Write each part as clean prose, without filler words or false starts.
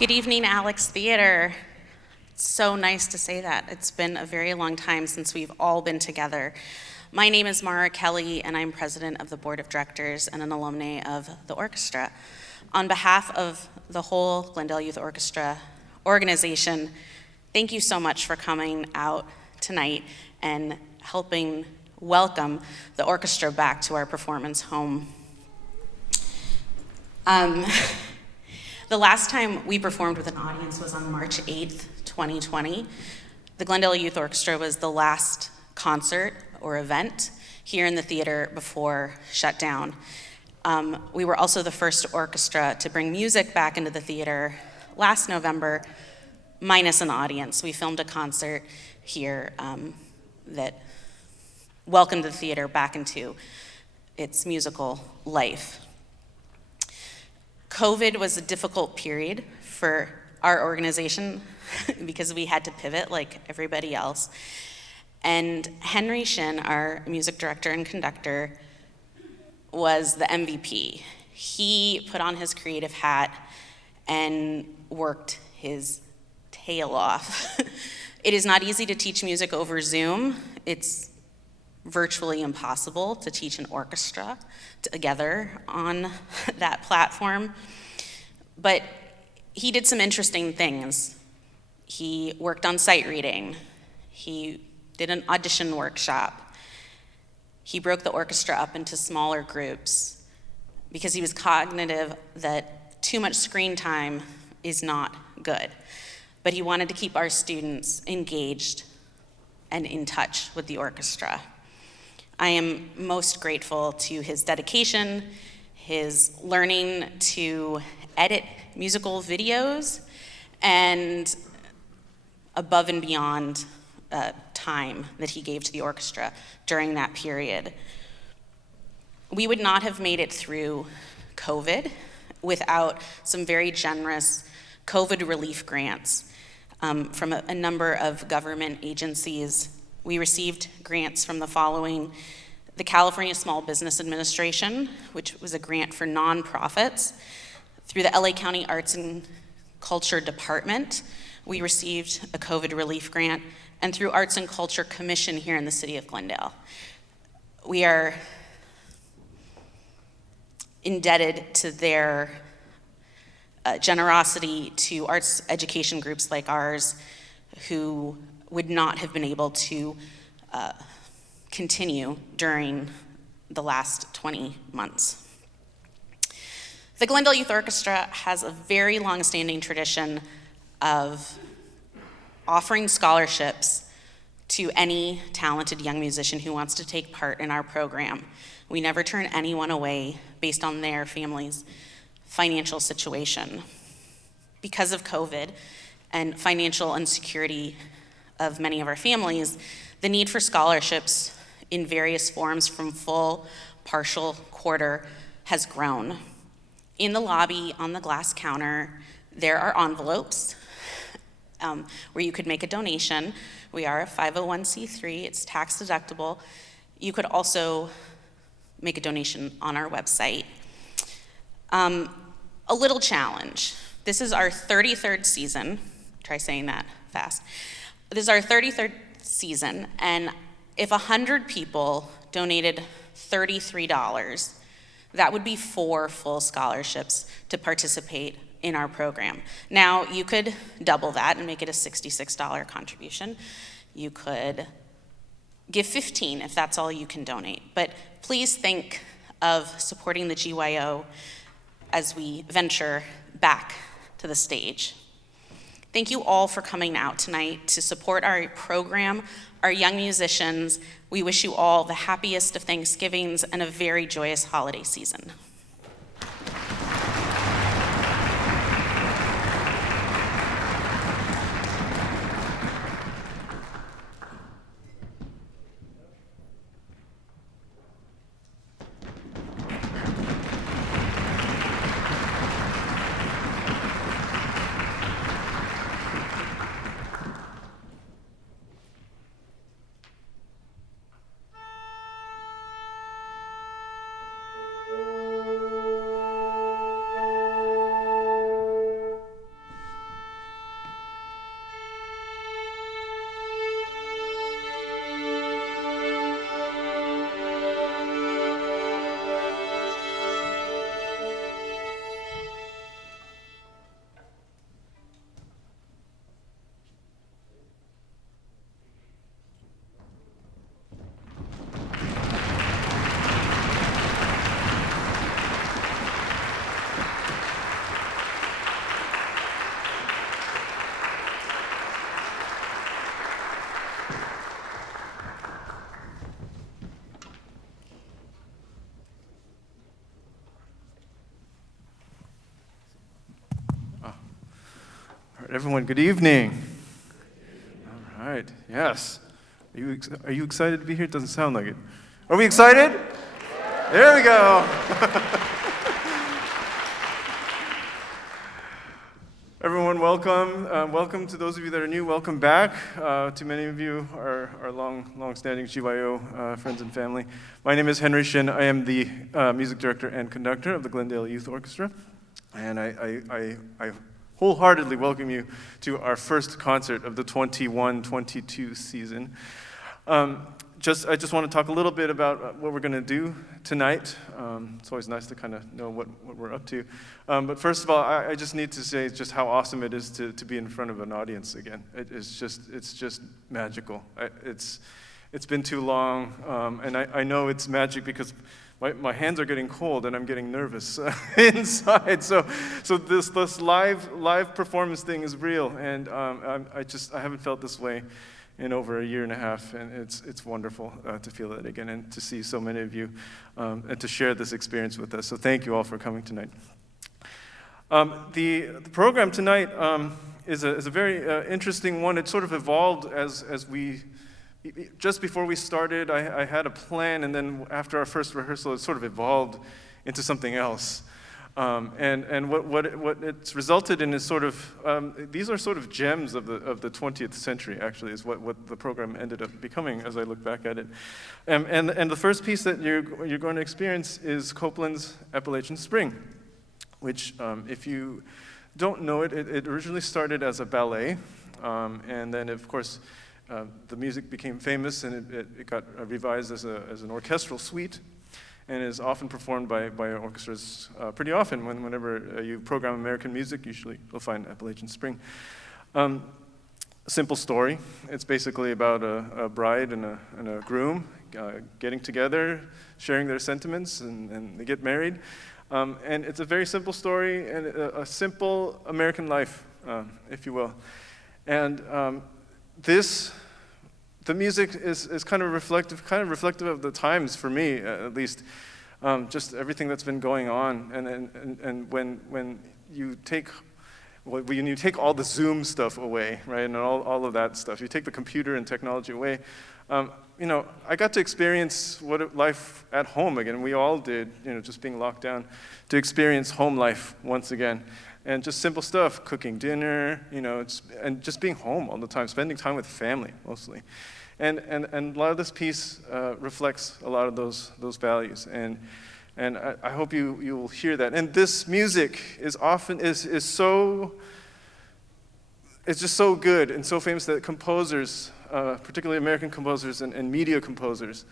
Good evening, Alex Theater. It's so nice to say that. It's been a very long time since we've all been together. My name is Mara Kelly, and I'm president of the board of directors and an alumna of the orchestra. On behalf of the whole Glendale Youth Orchestra organization, thank you so much for coming out tonight and helping welcome the orchestra back to our performance home. The last time we performed with an audience was on March 8th, 2020. The Glendale Youth Orchestra was the last concert or event here in the theater before shutdown. We were also the first orchestra to bring music back into the theater last November, minus an audience. We filmed a concert here that welcomed the theater back into its musical life. COVID was a difficult period for our organization because we had to pivot like everybody else. And Henry Shin, our music director and conductor, was the MVP. He put on his creative hat and worked his tail off. It is not easy to teach music over Zoom. It's virtually impossible to teach an orchestra together on that platform. But he did some interesting things. He worked on sight reading. He did an audition workshop. He broke the orchestra up into smaller groups because he was cognitive that too much screen time is not good. But he wanted to keep our students engaged and in touch with the orchestra. I am most grateful to his dedication, his learning to edit musical videos, and above and beyond time that he gave to the orchestra during that period. We would not have made it through COVID without some very generous COVID relief grants from a number of government agencies. We received grants from the following: the California Small Business Administration, which was a grant for nonprofits. Through the LA County Arts and Culture Department, we received a COVID relief grant, and through Arts and Culture Commission here in the city of Glendale. We are indebted to their generosity to arts education groups like ours, who would not have been able to continue during the last 20 months. The Glendale Youth Orchestra has a very long-standing tradition of offering scholarships to any talented young musician who wants to take part in our program. We never turn anyone away based on their family's financial situation. Because of COVID and financial insecurity of many of our families, the need for scholarships in various forms from full, partial, quarter has grown. In the lobby on the glass counter, there are envelopes where you could make a donation. We are a 501c3, it's tax deductible. You could also make a donation on our website. A little challenge. This is our 33rd season. Try saying that fast. This is our 33rd season, and if 100 people donated $33, that would be 4 full scholarships to participate in our program. Now, you could double that and make it a $66 contribution. You could give 15 if that's all you can donate. But please think of supporting the GYO as we venture back to the stage. Thank you all for coming out tonight to support our program, our young musicians. We wish you all the happiest of Thanksgivings and a very joyous holiday season. All right, everyone, good evening. All right, yes. Are you excited to be here? It doesn't sound like it. Are we excited? There we go. Everyone, welcome. Welcome to those of you that are new. Welcome back. To many of you, our long-standing GYO friends and family. My name is Henry Shin. I am the music director and conductor of the Glendale Youth Orchestra, and I wholeheartedly welcome you to our first concert of the 21-22 season. I just want to talk a little bit about what we're going to do tonight. It's always nice to kind of know what we're up to. But first of all, I just need to say just how awesome it is to be in front of an audience again. It's just magical. It's been too long, and I know it's magic because my hands are getting cold and I'm getting nervous inside. So this live performance thing is real, and I haven't felt this way in over a year and a half, and it's wonderful to feel it again and to see so many of you and to share this experience with us. So thank you all for coming tonight. The program tonight is a very interesting one. It sort of evolved as we. Just before we started, I had a plan, and then after our first rehearsal, it sort of evolved into something else. And what it's resulted in is sort of, these are sort of gems of the 20th century, actually, is what the program ended up becoming as I look back at it. And the first piece that you're going to experience is Copland's Appalachian Spring, which, if you don't know it, it originally started as a ballet, and then, of course, the music became famous, and it got revised as an orchestral suite, and is often performed by orchestras pretty often. Whenever you program American music, usually you'll find Appalachian Spring. A simple story. It's basically about a bride and a groom getting together, sharing their sentiments, and they get married. And it's a very simple story and a simple American life, if you will. And the music is kind of reflective of the times for me, at least. Just everything that's been going on, and when you take all the Zoom stuff away, right, and all of that stuff, you take the computer and technology away. I got to experience life at home again. We all did, just being locked down, to experience home life once again. And just simple stuff, cooking dinner, and just being home all the time, spending time with family mostly. And a lot of this piece reflects a lot of those values. And I hope you will hear that. And this music is just so good and so famous that composers, particularly American composers and media composers,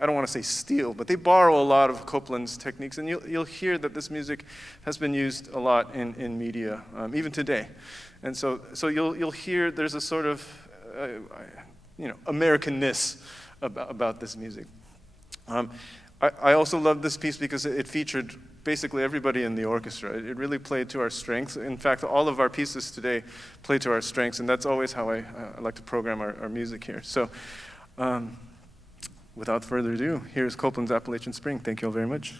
I don't want to say steal, but they borrow a lot of Copland's techniques, and you'll hear that this music has been used a lot in media, even today. And so you'll hear there's a sort of Americanness about this music. I also love this piece because it featured basically everybody in the orchestra. It really played to our strengths. In fact, all of our pieces today play to our strengths, and that's always how I like to program our music here. So. Without further ado, here's Copland's Appalachian Spring. Thank you all very much.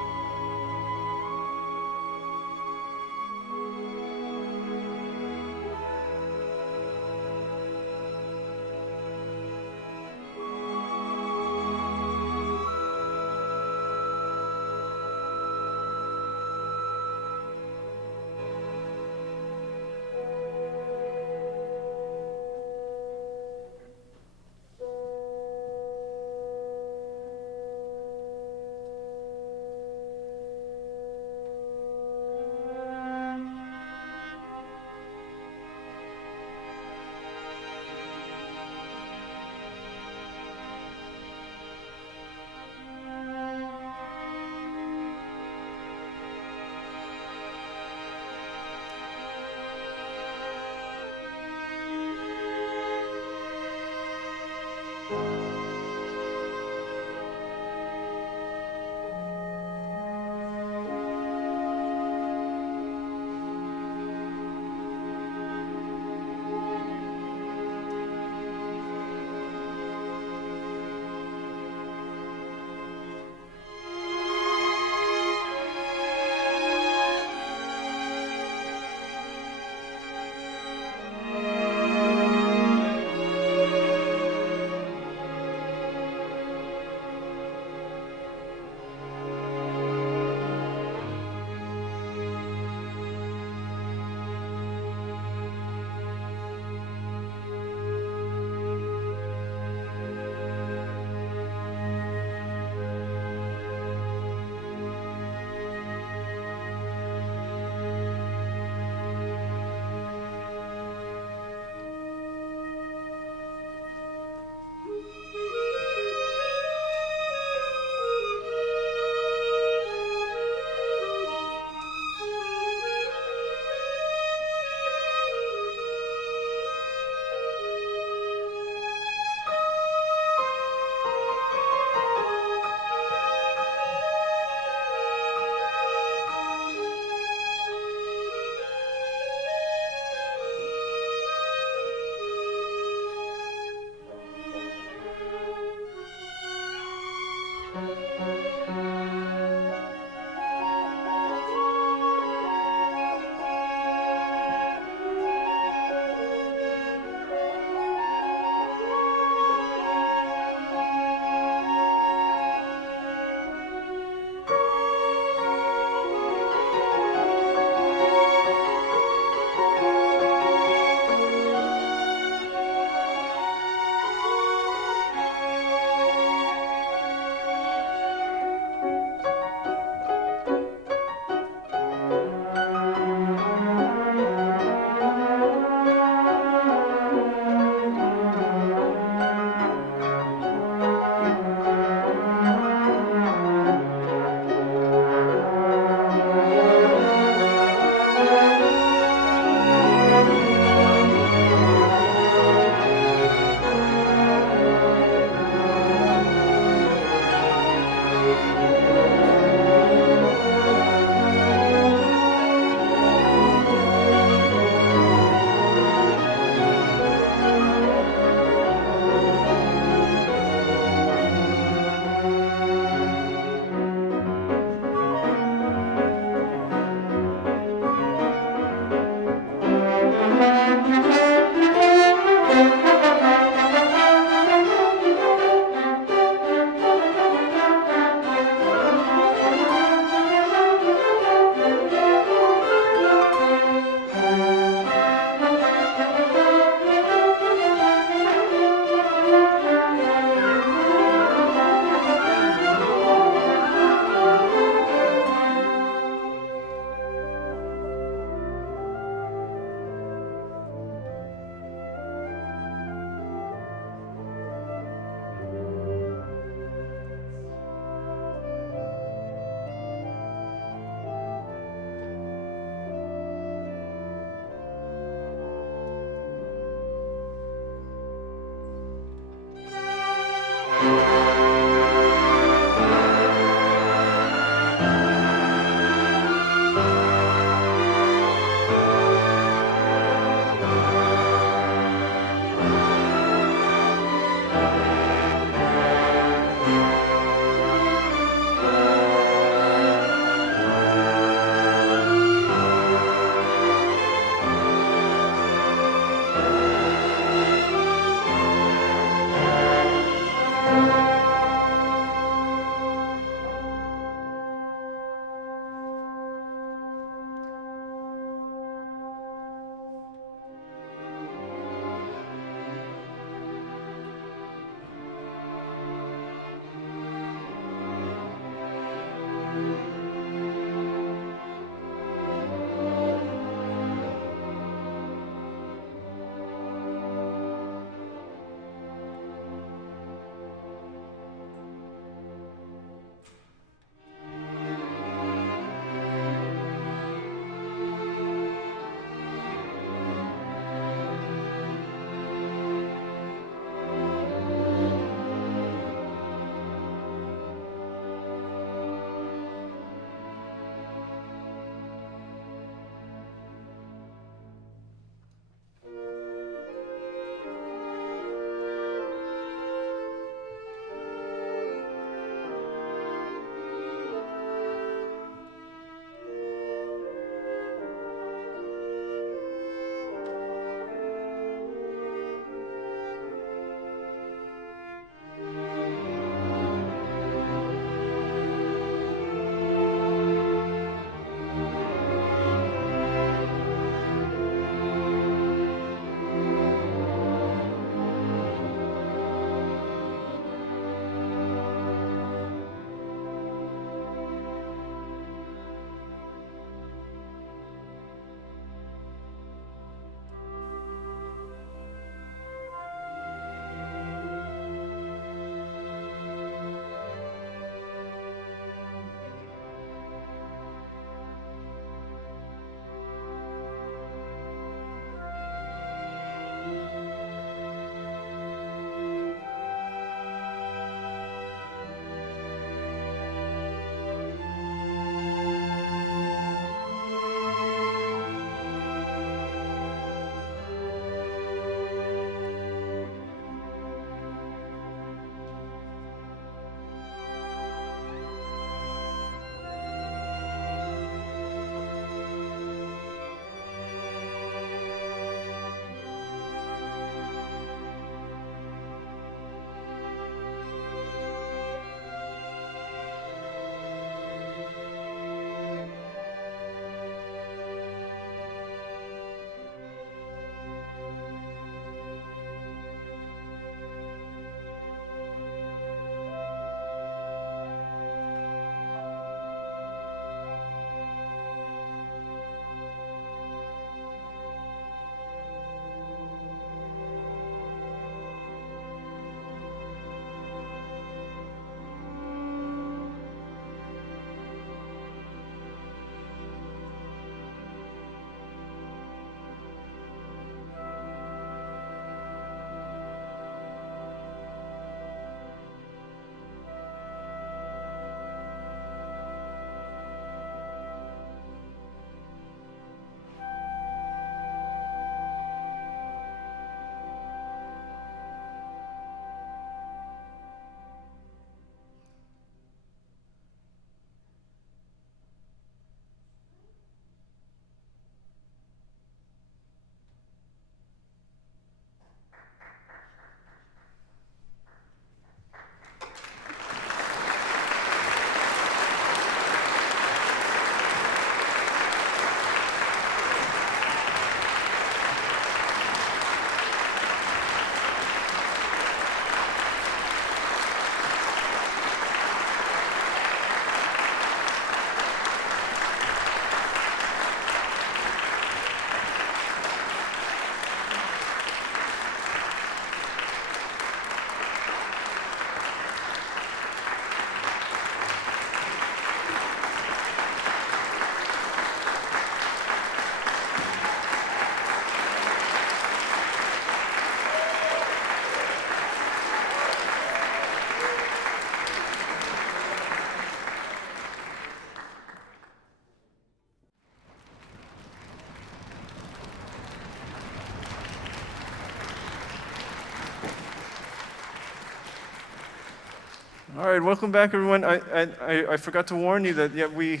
All right, welcome back, everyone. I forgot to warn you that we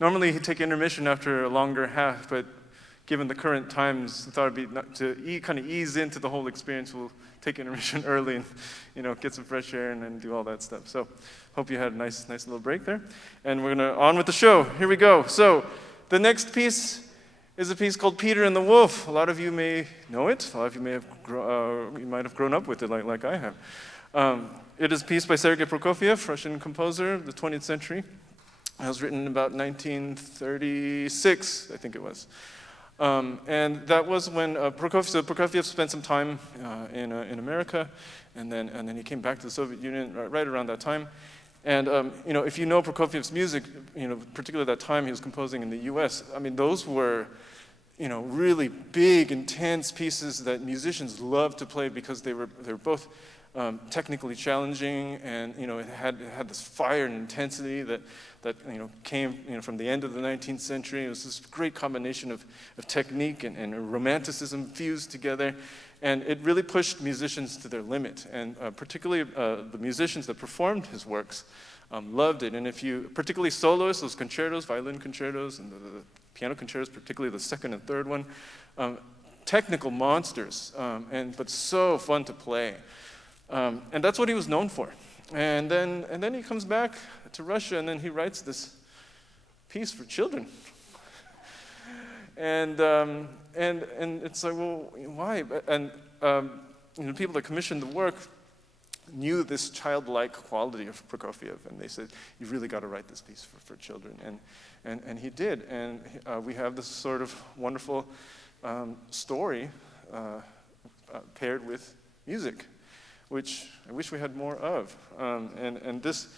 normally take intermission after a longer half, but given the current times, I thought it'd be kind of ease into the whole experience. We'll take intermission early and get some fresh air and do all that stuff. So, hope you had a nice little break there. And we're gonna on with the show. Here we go. So, the next piece is a piece called Peter and the Wolf. A lot of you may know it. A lot of you may have you might have grown up with it like I have. It is a piece by Sergei Prokofiev, Russian composer of the 20th century. It was written in about 1936, I think it was. And that was when Prokofiev spent some time in America, and then he came back to the Soviet Union right around that time. And if you know Prokofiev's music, particularly that time he was composing in the U.S., I mean, those were really big, intense pieces that musicians loved to play because they were both technically challenging, and it had this fire and intensity that came from the end of the 19th century. It was this great combination of technique and romanticism fused together, and it really pushed musicians to their limit. And particularly the musicians that performed his works loved it. And particularly soloists, those concertos, violin concertos, and the piano concertos, particularly the second and third one, technical monsters, but so fun to play. And that's what he was known for. And then he comes back to Russia, and then he writes this piece for children. and it's like, well, why? And people that commissioned the work knew this childlike quality of Prokofiev, and they said, "You've really got to write this piece for children." And he did. And we have this sort of wonderful story paired with music, which I wish we had more of. And this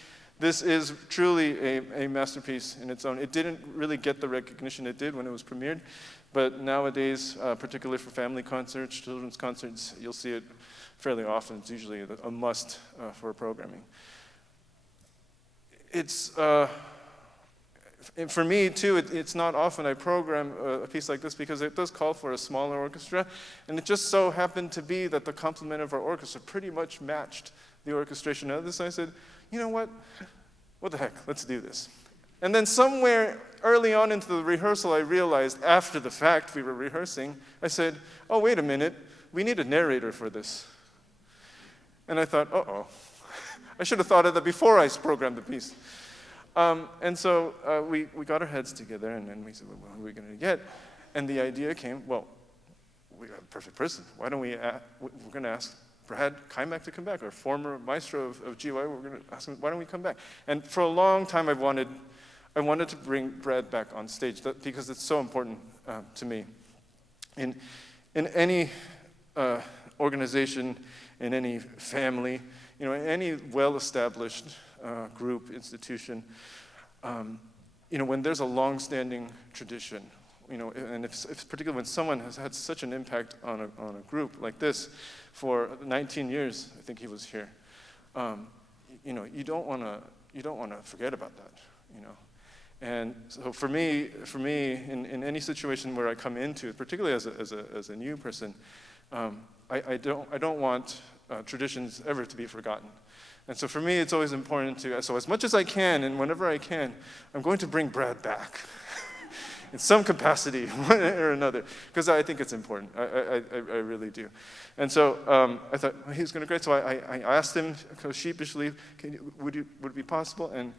is truly a masterpiece in its own. It didn't really get the recognition it did when it was premiered, but nowadays, particularly for family concerts, children's concerts, you'll see it fairly often. It's usually a must for programming. It's for me, too, it's not often I program a piece like this because it does call for a smaller orchestra, and it just so happened to be that the complement of our orchestra pretty much matched the orchestration of this. I said, you know what the heck, let's do this. And then somewhere early on into the rehearsal, I realized, after the fact we were rehearsing, I said, oh, wait a minute, we need a narrator for this. And I thought, uh-oh, I should have thought of that before I programmed the piece. And so we got our heads together, and then we said, well, who are we going to get? And the idea came, well, we got a perfect person. Why don't we're going to ask Brad Keimach to come back, our former maestro of GYO. We're going to ask him, why don't we come back? And for a long time, I wanted to bring Brad back on stage because it's so important to me. In any organization, in any family, in any well-established group, institution, when there's a long-standing tradition, and if particularly when someone has had such an impact on a group like this for 19 years, I think he was here, you don't want to forget about that, And so for me, in any situation where I come into, particularly as a new person, I don't want traditions ever to be forgotten. And so for me, it's always important so as much as I can and whenever I can, I'm going to bring Brad back in some capacity or another, because I think it's important. I really do. And so I thought, well, he's going to great. So I asked him sheepishly, would it be possible? And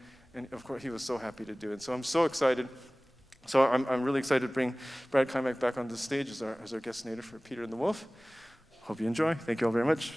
of course, he was so happy to do it. So I'm so excited. So I'm really excited to bring Brad Keimach back on the stage as our guest narrator for Peter and the Wolf. Hope you enjoy. Thank you all very much.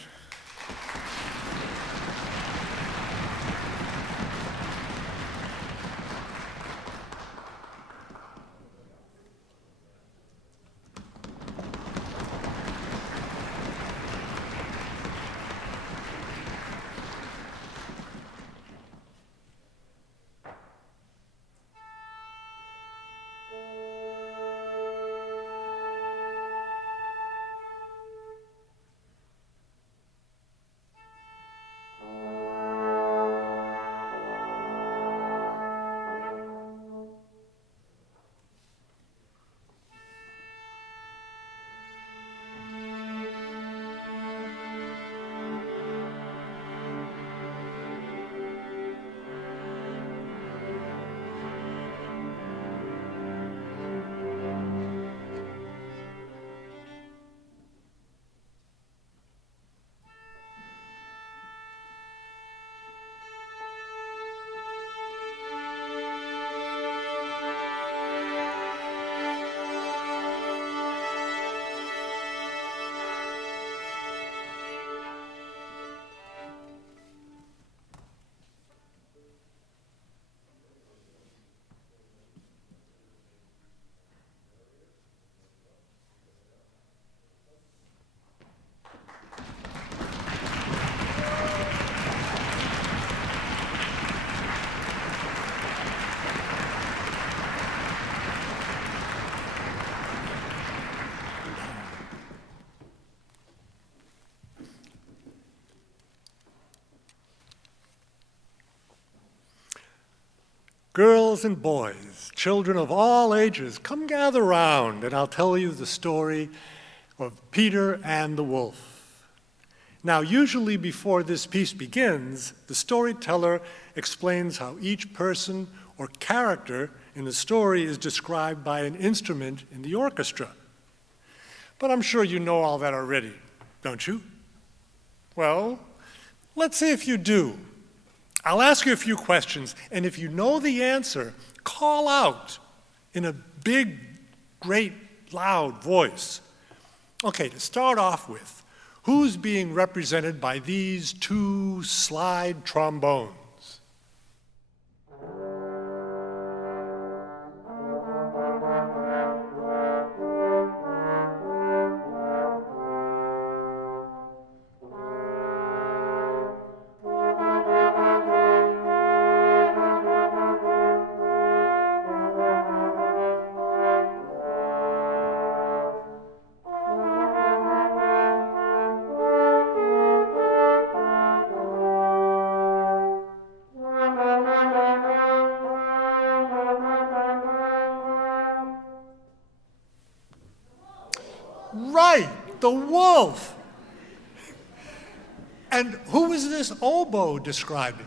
Girls and boys, children of all ages, come gather round and I'll tell you the story of Peter and the Wolf. Now, usually before this piece begins, the storyteller explains how each person or character in the story is described by an instrument in the orchestra. But I'm sure you know all that already, don't you? Well, let's see if you do. I'll ask you a few questions, and if you know the answer, call out in a big, great, loud voice. Okay, to start off with, who's being represented by these two slide trombones? Right, the wolf. And who is this oboe describing?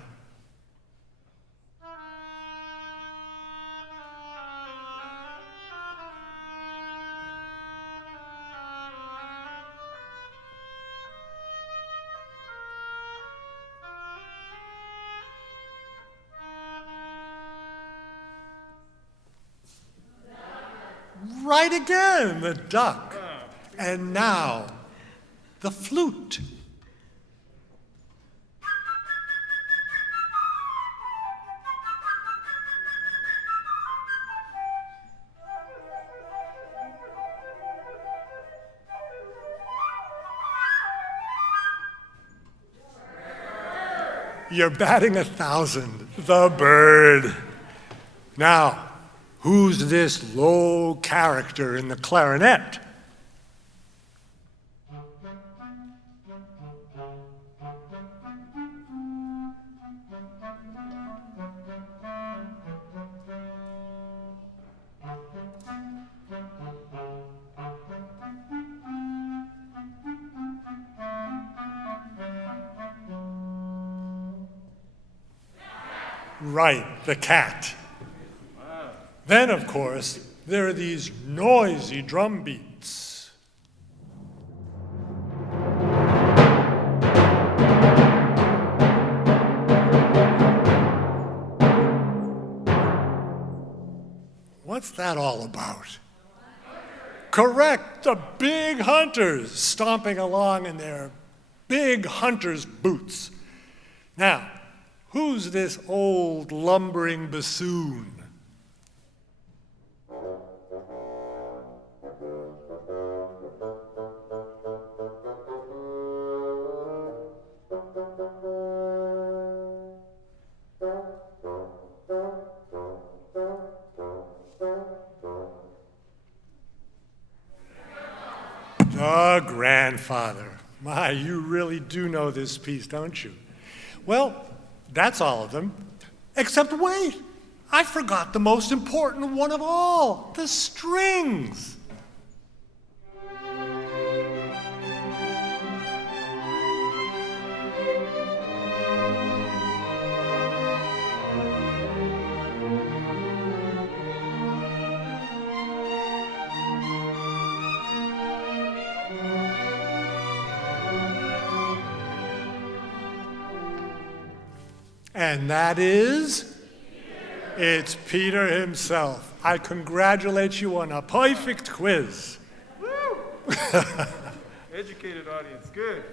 Right again, the duck. And now, the flute. You're batting 1,000, the bird. Now, who's this low character in the clarinet? Right, the cat. Wow. Then, of course, there are these noisy drum beats. What's that all about? Correct, the big hunters stomping along in their big hunter's boots. Now, who's this old lumbering bassoon? The grandfather. My, you really do know this piece, don't you? Well, that's all of them. Except wait, I forgot the most important one of all, the strings. And that is? It's Peter himself. I congratulate you on a perfect quiz. Woo! Educated audience, good.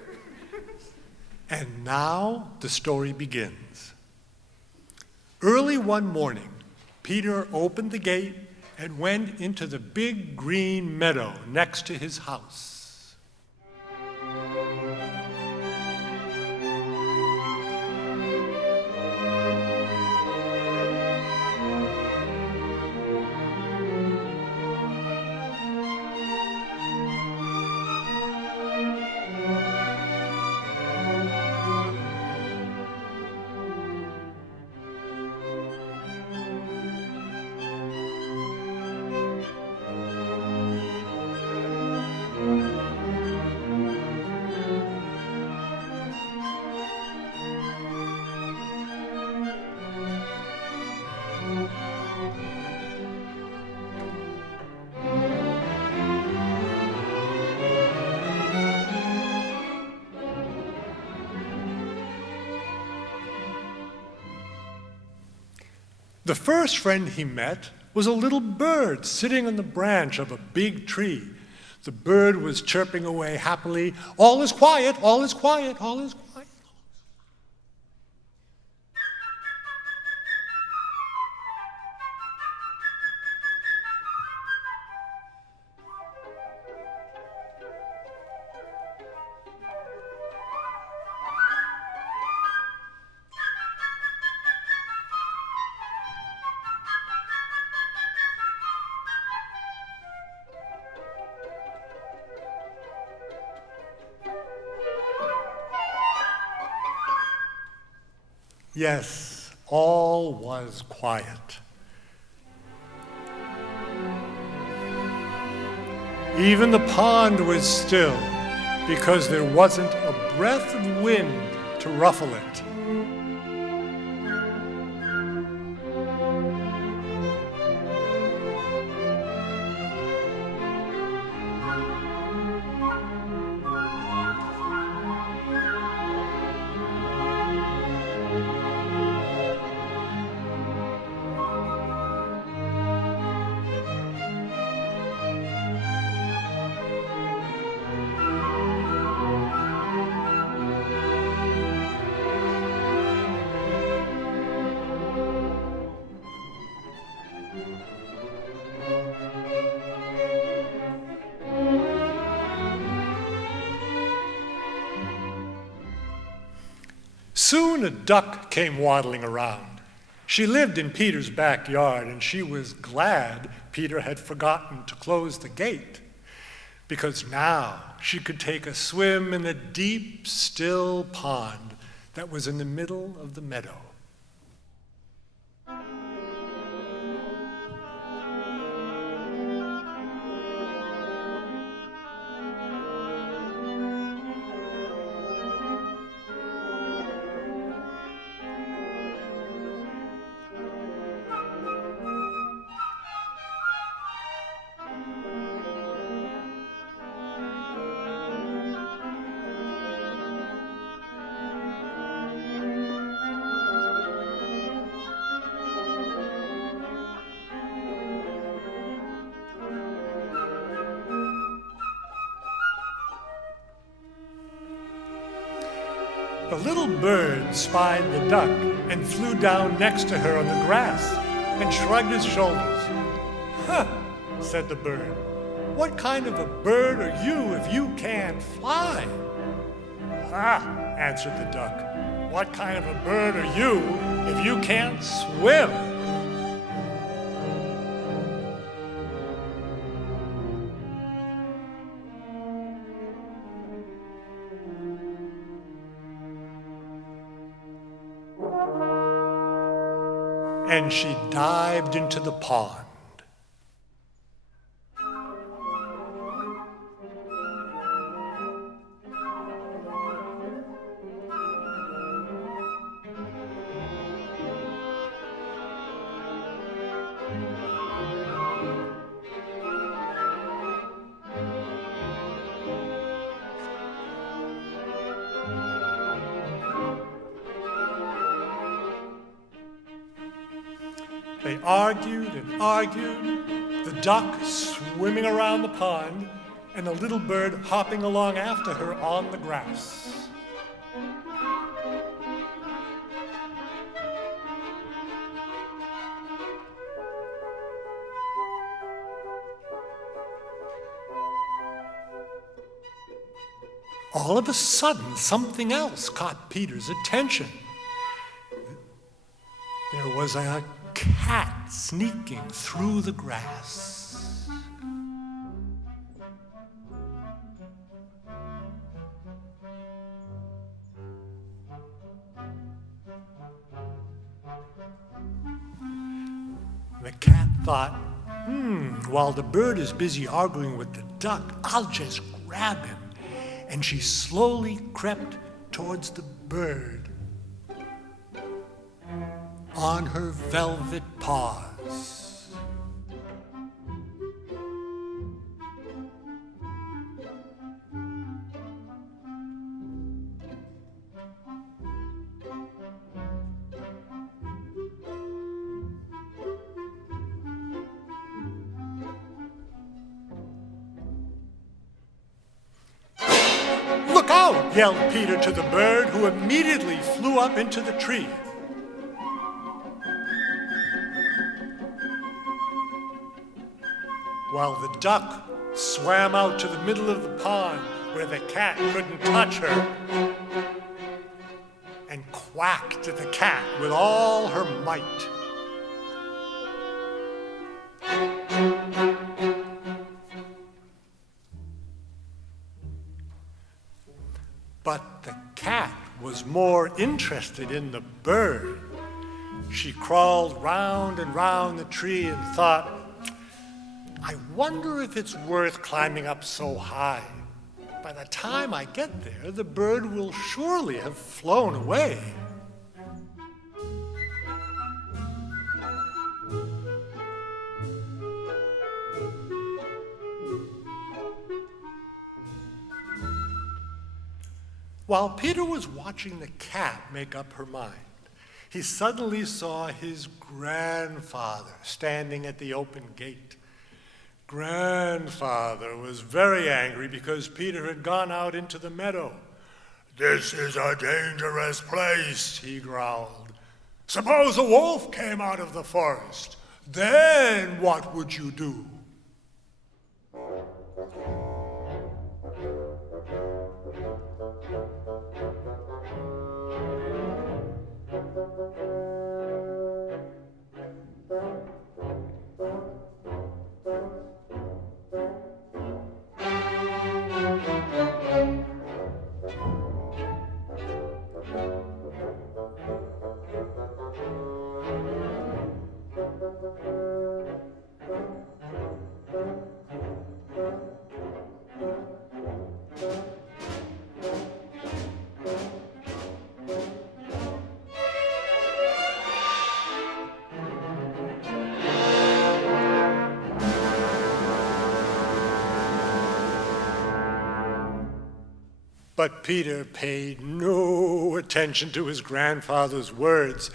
And now the story begins. Early one morning, Peter opened the gate and went into the big green meadow next to his house. The first friend he met was a little bird sitting on the branch of a big tree. The bird was chirping away happily, "All is quiet, all is quiet, all is quiet." Yes, all was quiet. Even the pond was still because there wasn't a breath of wind to ruffle it. Soon a duck came waddling around. She lived in Peter's backyard, and she was glad Peter had forgotten to close the gate, because now she could take a swim in the deep, still pond that was in the middle of the meadow. The little bird spied the duck and flew down next to her on the grass and shrugged his shoulders. "Huh," said the bird. "What kind of a bird are you if you can't fly?" "Ha," answered the duck. "What kind of a bird are you if you can't swim?" And she dived into the pond. They argued and argued, the duck swimming around the pond and the little bird hopping along after her on the grass. All of a sudden, something else caught Peter's attention. There was a cat sneaking through the grass. The cat thought, while the bird is busy arguing with the duck, I'll just grab him. And she slowly crept towards the bird on her velvet paws. yelled Peter to the bird, who immediately flew up into the tree. While the duck swam out to the middle of the pond where the cat couldn't touch her and quacked at the cat with all her might. But the cat was more interested in the bird. She crawled round and round the tree and thought, I wonder if it's worth climbing up so high. By the time I get there, the bird will surely have flown away. While Peter was watching the cat make up her mind, he suddenly saw his grandfather standing at the open gate. Grandfather was very angry because Peter had gone out into the meadow. "This is a dangerous place," he growled. "Suppose a wolf came out of the forest. Then what would you do?" But Peter paid no attention to his grandfather's words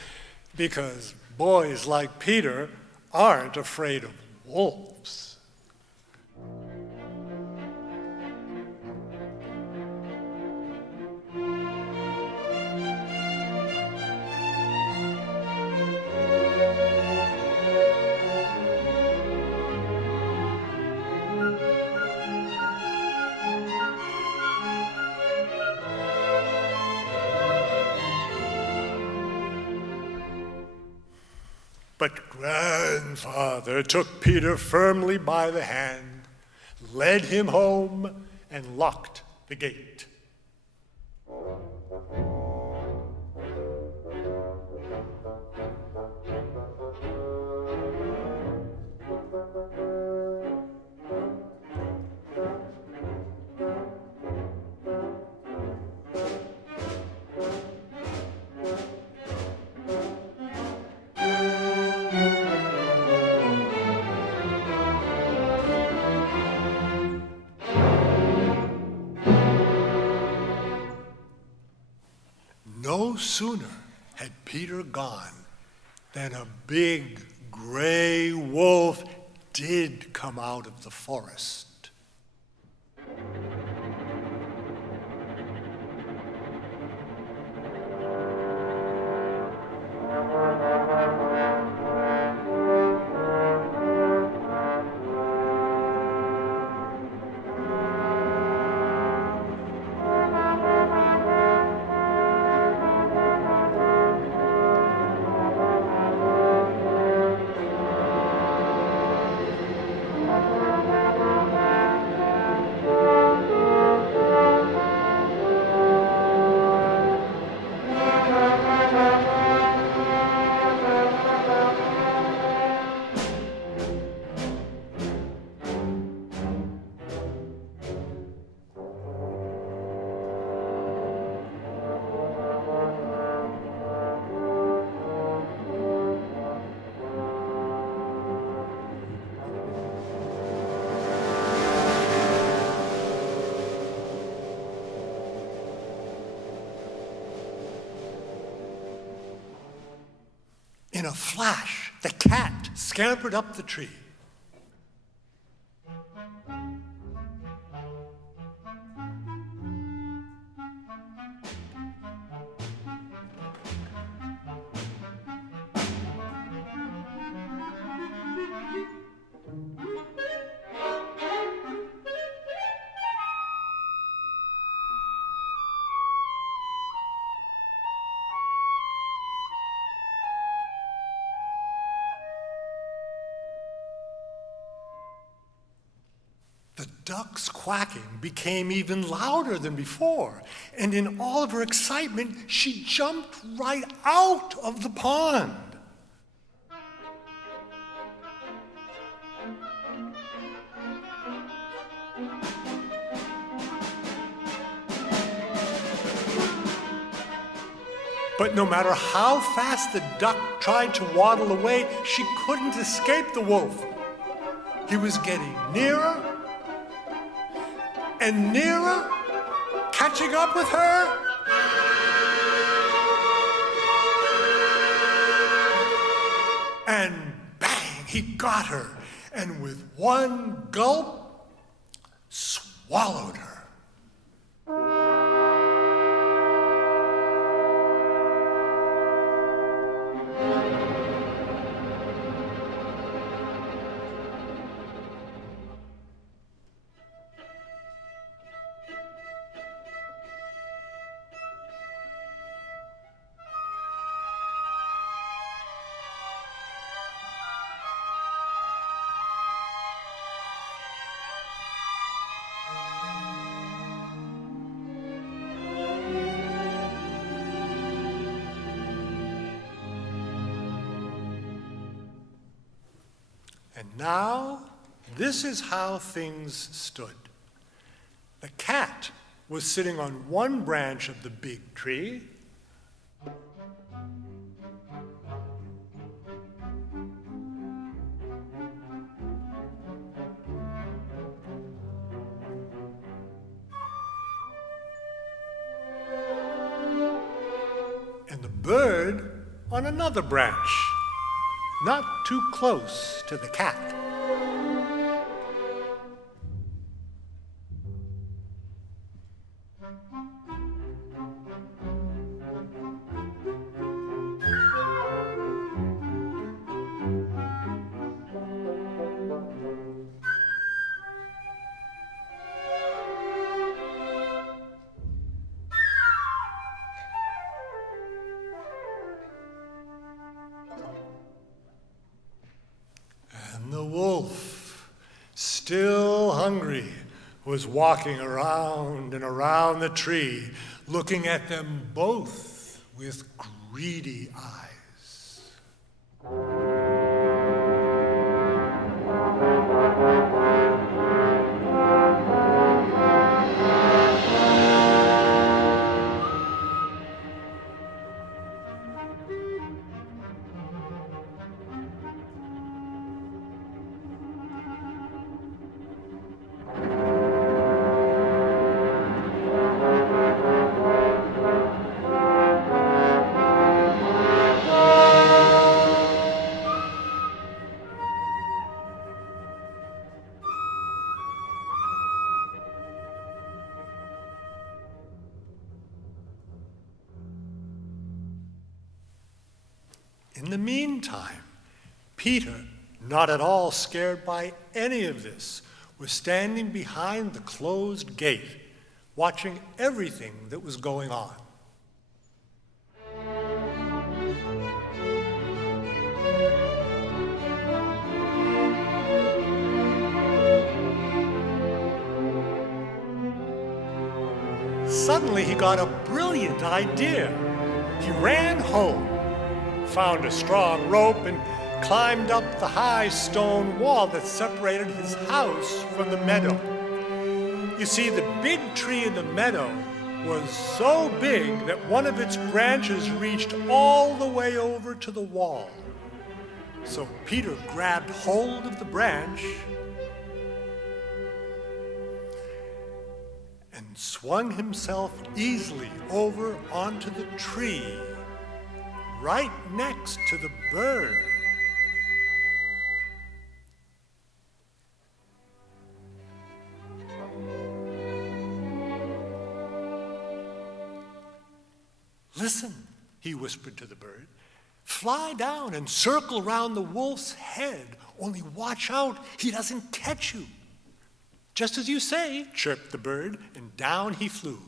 because boys like Peter aren't afraid of wolves. But Grandfather took Peter firmly by the hand, led him home, and locked the gate. No sooner had Peter gone than a big gray wolf did come out of the forest. In a flash, the cat scampered up the tree. The duck's quacking became even louder than before, and in all of her excitement, she jumped right out of the pond. But no matter how fast the duck tried to waddle away, she couldn't escape the wolf. He was getting nearer and nearer, catching up with her. And bang, he got her, and with one gulp, swallowed her. And now, this is how things stood. The cat was sitting on one branch of the big tree. And the bird on another branch, not too close to the cat. The wolf, still hungry, was walking around and around the tree, looking at them both with greedy eyes. In the meantime, Peter, not at all scared by any of this, was standing behind the closed gate, watching everything that was going on. Suddenly, he got a brilliant idea. He ran home, found a strong rope, and climbed up the high stone wall that separated his house from the meadow. You see, the big tree in the meadow was so big that one of its branches reached all the way over to the wall. So Peter grabbed hold of the branch and swung himself easily over onto the tree, right next to the bird. Listen, he whispered to the bird. Fly down and circle round the wolf's head. Only watch out, he doesn't catch you. Just as you say, chirped the bird, and down he flew.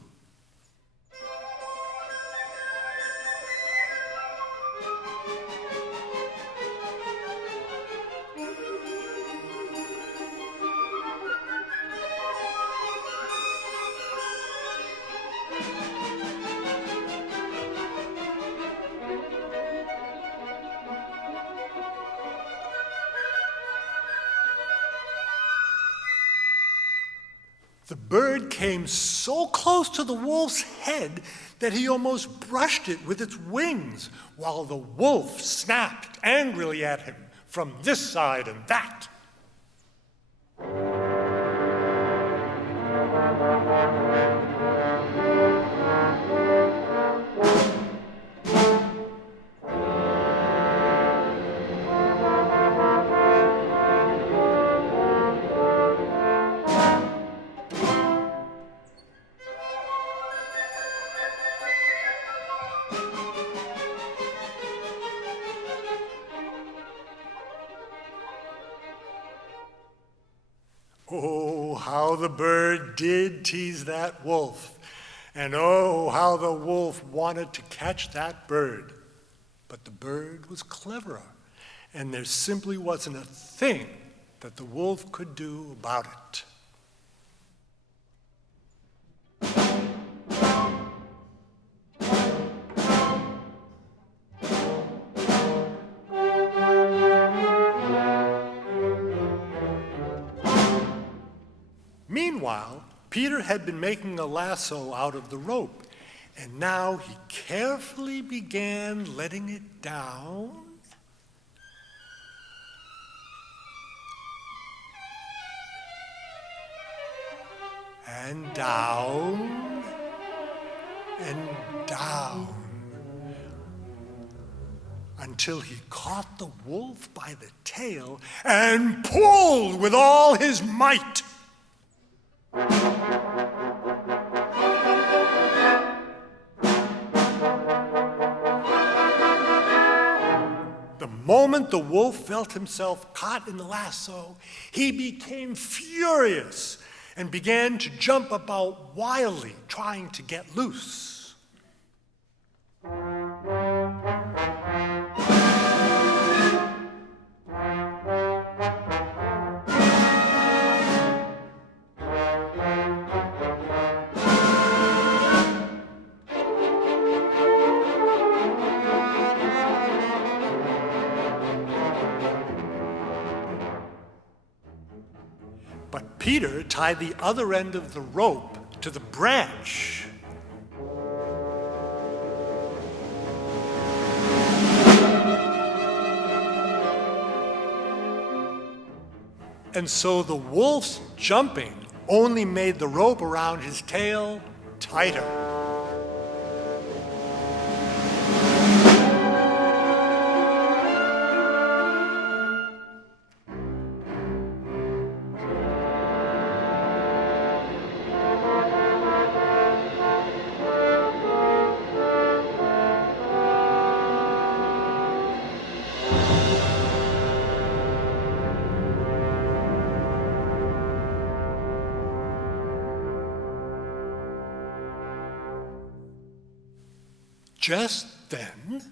bird came so close to the wolf's head that he almost brushed it with its wings, while the wolf snapped angrily at him from this side and that. Oh, how the bird did tease that wolf. And oh, how the wolf wanted to catch that bird. But the bird was cleverer, and there simply wasn't a thing that the wolf could do about it. Meanwhile, Peter had been making a lasso out of the rope, and now he carefully began letting it down and down and down until he caught the wolf by the tail and pulled with all his might. The moment the wolf felt himself caught in the lasso, he became furious and began to jump about wildly, trying to get loose. But Peter tied the other end of the rope to the branch. And so the wolf's jumping only made the rope around his tail tighter. Just then,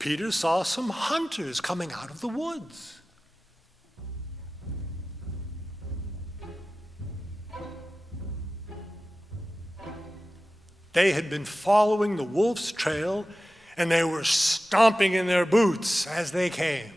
Peter saw some hunters coming out of the woods. They had been following the wolf's trail, and they were stomping in their boots as they came.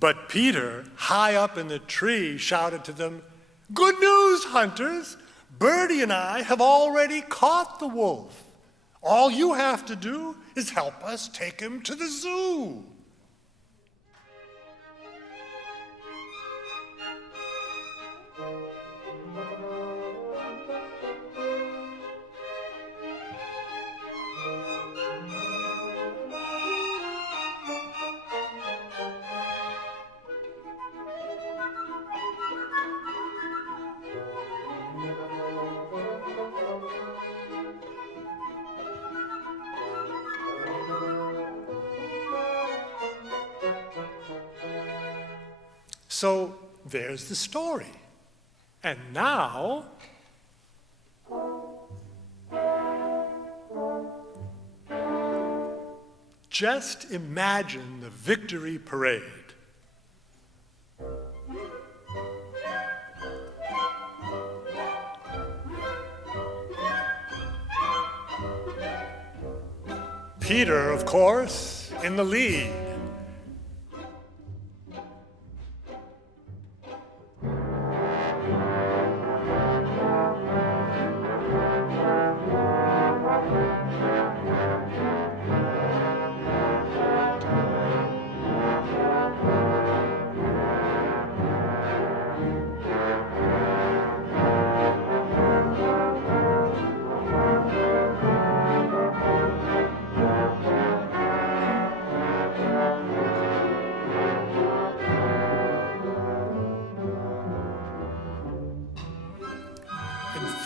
But Peter, high up in the tree, shouted to them, "Good news, hunters! Birdie and I have already caught the wolf. All you have to do is help us take him to the zoo." So there's the story. And now, just imagine the victory parade. Peter, of course, in the lead.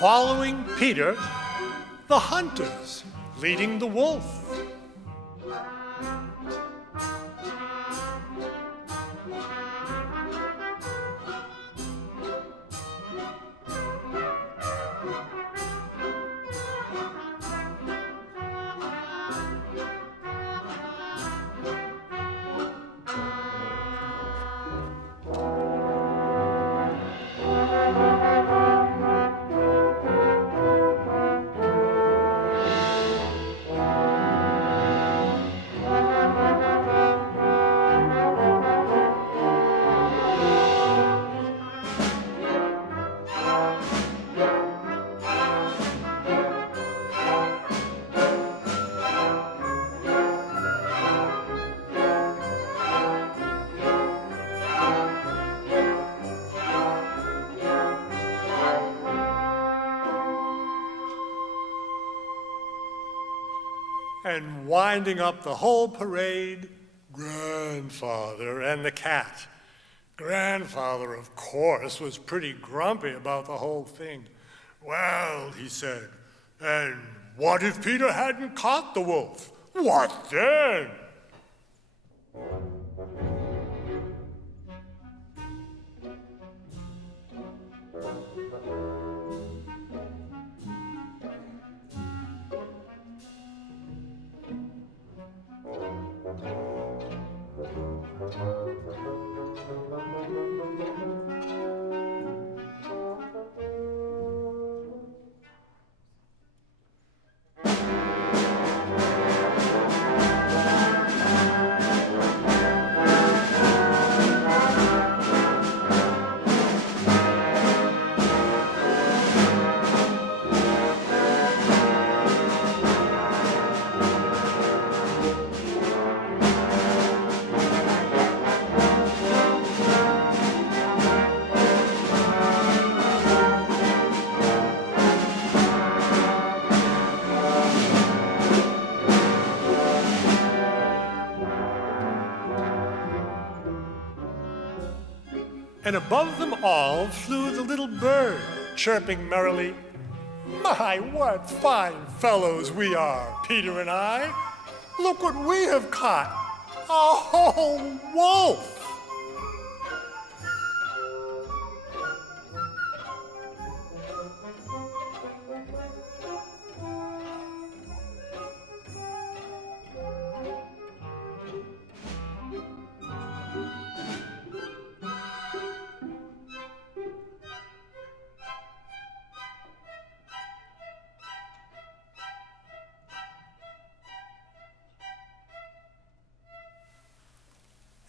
Following Peter, the hunters leading the wolf. And winding up the whole parade, Grandfather and the cat. Grandfather, of course, was pretty grumpy about the whole thing. "Well," he said, "and what if Peter hadn't caught the wolf? What then?" And above them all flew the little bird, chirping merrily, "My, what fine fellows we are, Peter and I! Look what we have caught! A whole wolf!"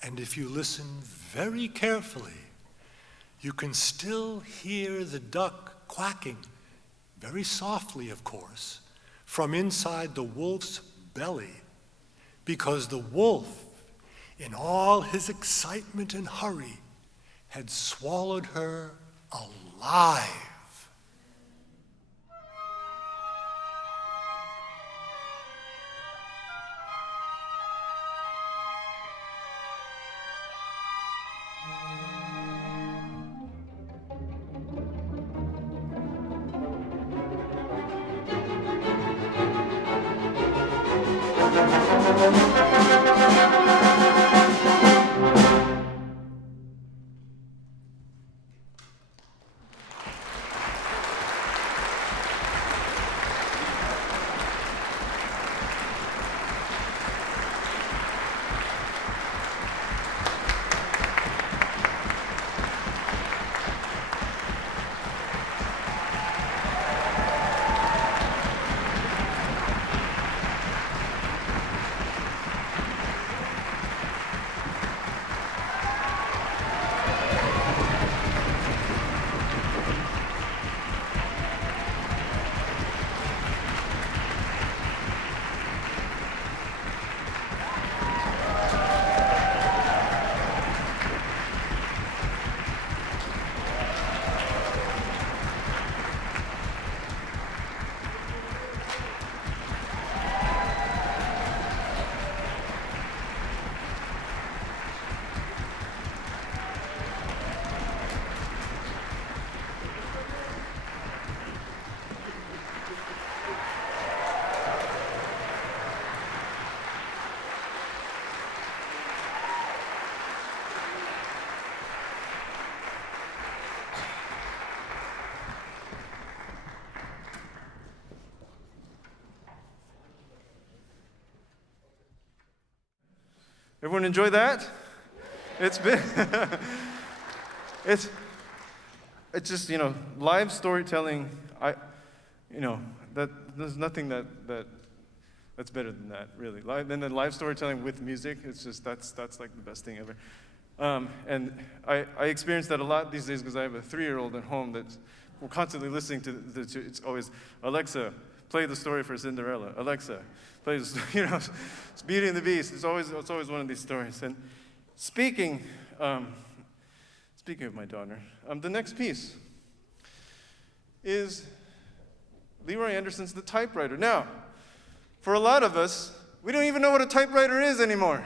And if you listen very carefully, you can still hear the duck quacking, very softly, of course, from inside the wolf's belly, because the wolf, in all his excitement and hurry, had swallowed her alive. Everyone enjoy that? It's been, it's just, live storytelling, there's nothing that's better than that, really. And then live storytelling with music, it's just, that's like the best thing ever. And I experience that a lot these days because I have a 3-year-old at home that we're constantly listening to, it's always, Alexa, play the story for Cinderella. Alexa, play this, it's Beauty and the Beast. It's always one of these stories. And speaking of my daughter, the next piece is Leroy Anderson's The Typewriter. Now, for a lot of us, we don't even know what a typewriter is anymore.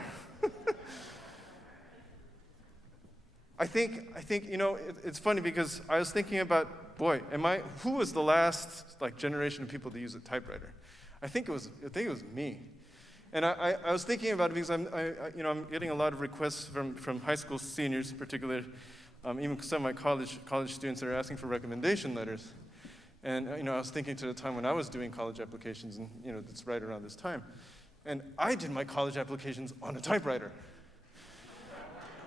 I think it's funny because I was thinking about, boy, who was the last generation of people to use a typewriter? I think it was me. And I was thinking about it because I'm getting a lot of requests from high school seniors in particular, even some of my college students that are asking for recommendation letters. And I was thinking to the time when I was doing college applications, and it's right around this time. And I did my college applications on a typewriter.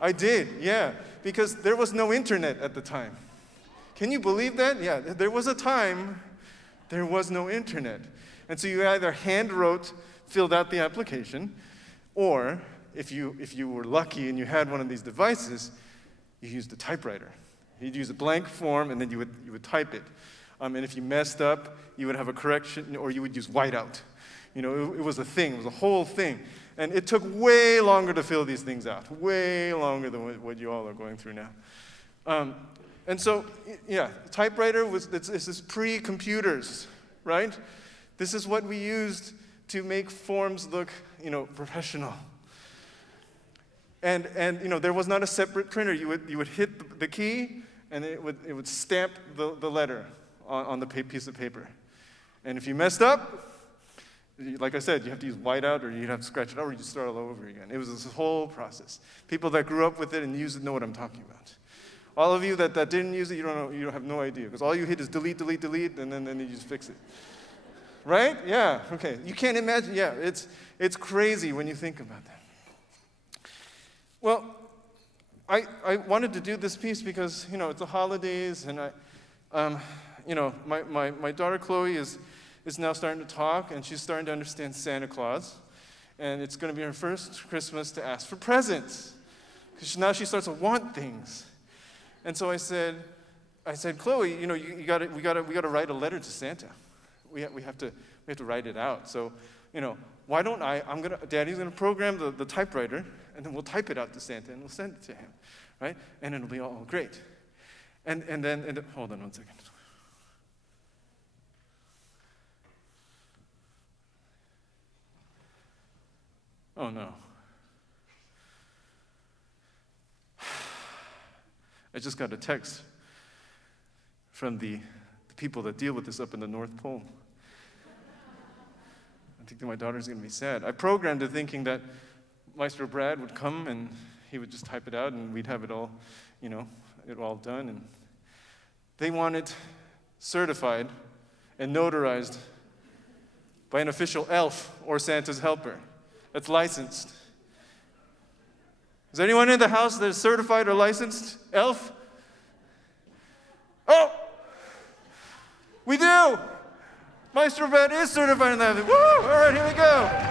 I did, yeah, because there was no internet at the time. Can you believe that? Yeah, there was a time there was no internet. And so you either hand wrote, filled out the application, or if you were lucky and you had one of these devices, you used a typewriter. You'd use a blank form and then you would type it. And if you messed up, you would have a correction, or you would use whiteout. It was a thing, it was a whole thing. And it took way longer to fill these things out, way longer than what you all are going through now. And so, yeah, typewriter this is pre-computers, right? This is what we used to make forms look, professional. And there was not a separate printer. You would hit the key, and it would stamp the letter on the piece of paper. And if you messed up, like I said, you have to use whiteout, or you'd have to scratch it out, or you just start all over again. It was this whole process. People that grew up with it and used it know what I'm talking about. All of you that didn't use it, you don't have no idea, because all you hit is delete, delete, delete, and then you just fix it. Right? Yeah, okay. You can't imagine, yeah, it's crazy when you think about that. Well, I wanted to do this piece because, it's the holidays, and my daughter Chloe is now starting to talk, and she's starting to understand Santa Claus, and it's going to be her first Christmas to ask for presents. because now she starts to want things. And so I said, Chloe, you know, we gotta write a letter to Santa. We have to write it out. So, you know, why don't Daddy's gonna program the typewriter, and then we'll type it out to Santa and we'll send it to him, right? And it'll be all great. And then hold on one second. Oh no. I just got a text from the people that deal with this up in the North Pole. I think that my daughter's gonna be sad. I programmed it thinking that Maestro Brad would come and he would just type it out and we'd have it all, you know, it all done. And they want it certified and notarized by an official elf or Santa's helper that's licensed. Is there anyone in the house that is certified or licensed elf? Oh! We do! Maestro Brad is certified in that. Woo! All right, here we go.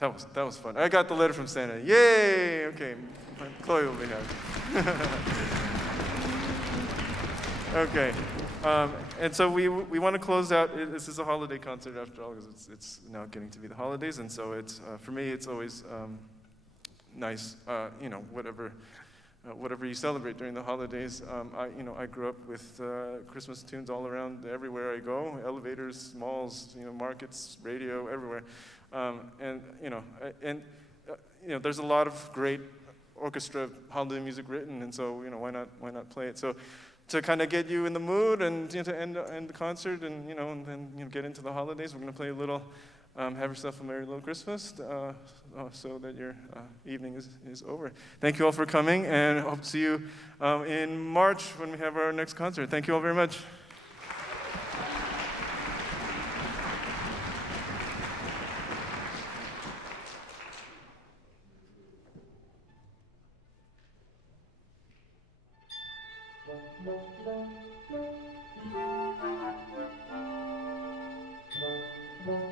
That was fun. I got the letter from Santa. Yay! Okay, Chloe will be happy. Okay, and so we want to close out. This is a holiday concert after all, because it's now getting to be the holidays, and so it's for me it's always nice, whatever you celebrate during the holidays. I grew up with Christmas tunes all around everywhere I go, elevators, malls, markets, radio, everywhere. There's a lot of great orchestra holiday music written, and so why not play it? So to kind of get you in the mood and to end the concert and then get into the holidays, we're going to play a little Have Yourself a Merry Little Christmas, so that your evening is over. Thank you all for coming, and I hope to see you in March when we have our next concert. Thank you all very much. Thank you.